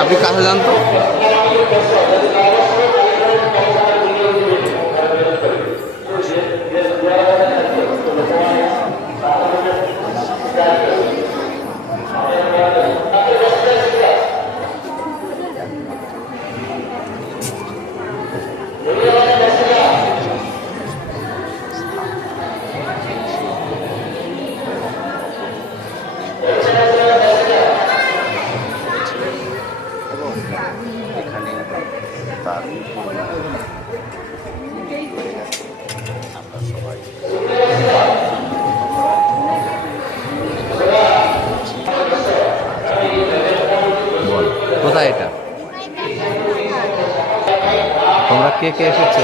আপনি কাছে যান তো। এখানে তার আমরা সবাই কোথায় এটা? তোমরা কে কে এসেছো?